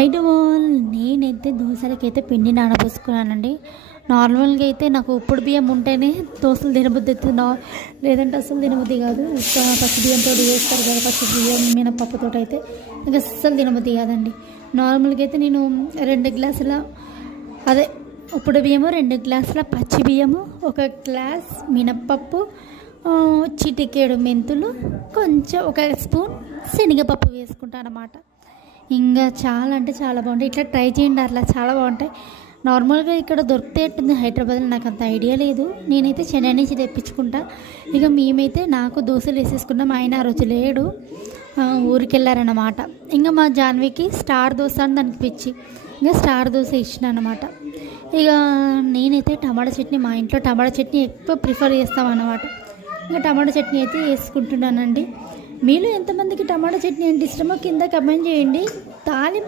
అయితే వాల్ నేనైతే దోశలకైతే పిండి నానబోసుకున్నానండి. నార్మల్గా అయితే నాకు ఉప్పుడు బియ్యం ఉంటేనే దోశలు తినబుద్ధి అవుతుంది, లేదంటే అస్సలు తినబుద్ధి కాదు. పచ్చి బియ్యంతో వేస్తారు కదా, పచ్చి బియ్యం మినపప్పుతో అయితే ఇంకా అస్సలు తినబుద్ధి కాదండి. నార్మల్గా అయితే నేను 2 గ్లాసుల అదే ఉప్పుడు బియ్యము, 2 గ్లాసుల పచ్చి బియ్యము, 1 గ్లాస్ మినప్పప్పు, చిటికేడు మెంతులు, కొంచెం 1 స్పూన్ శనగపప్పు వేసుకుంటాను అన్నమాట. ఇంకా చాలా అంటే చాలా బాగుంటాయి. ఇట్లా ట్రై చేయండి, అట్లా చాలా బాగుంటాయి. నార్మల్గా ఇక్కడ దొరికితే ఉంటుంది హైదరాబాద్లో, నాకు అంత ఐడియా లేదు. నేనైతే చెన్నై నుంచి తెప్పించుకుంటా. ఇక మేమైతే నాకు దోశలు వేసేసుకున్నాం. ఆయన ఆ రోజు లేడు, ఊరికి వెళ్ళారన్నమాట. ఇంకా మా జాన్వికి స్టార్ దోశ అని దానికి పిచ్చి, ఇంకా స్టార్ దోశ ఇచ్చిన అనమాట. ఇక నేనైతే టమాటా చట్నీ, మా ఇంట్లో టమాటా చట్నీ ఎక్కువ ప్రిఫర్ చేస్తామన్నమాట. ఇంకా టమాటా చట్నీ అయితే వేసుకుంటున్నానండి. మీలో ఎంతమందికి టమాటా చట్నీ అంటే ఇష్టమో కింద కమెంట్ చేయండి. తాలింపు